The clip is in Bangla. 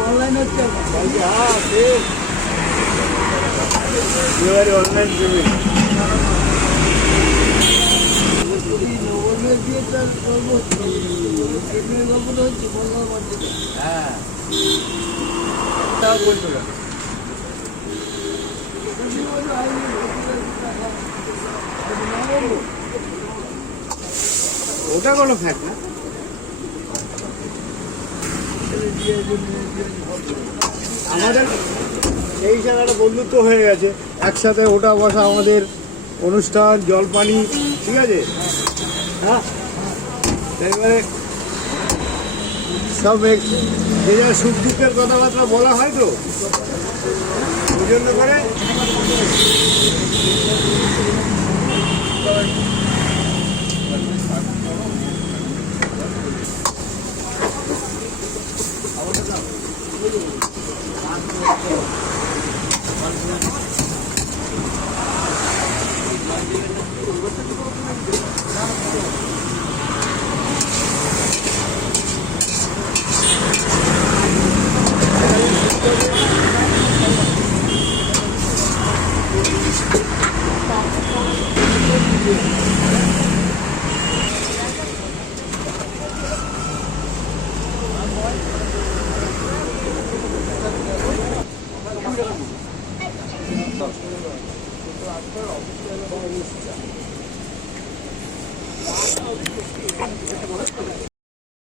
ऑनलाइन होते ऑनलाइन ওটা কোনো ফ্যাক্ট না। আমাদের এই জায়গাটা বন্ধুত্ব হয়ে গেছে, একসাথে ওটা বসা আমাদের অনুষ্ঠান, জলপানি, ঠিক আছে। হ্যাঁ, এবারে সব যে যা সুখ দুঃখের কথাবার্তা বলা হয় তো, ওই জন্য করে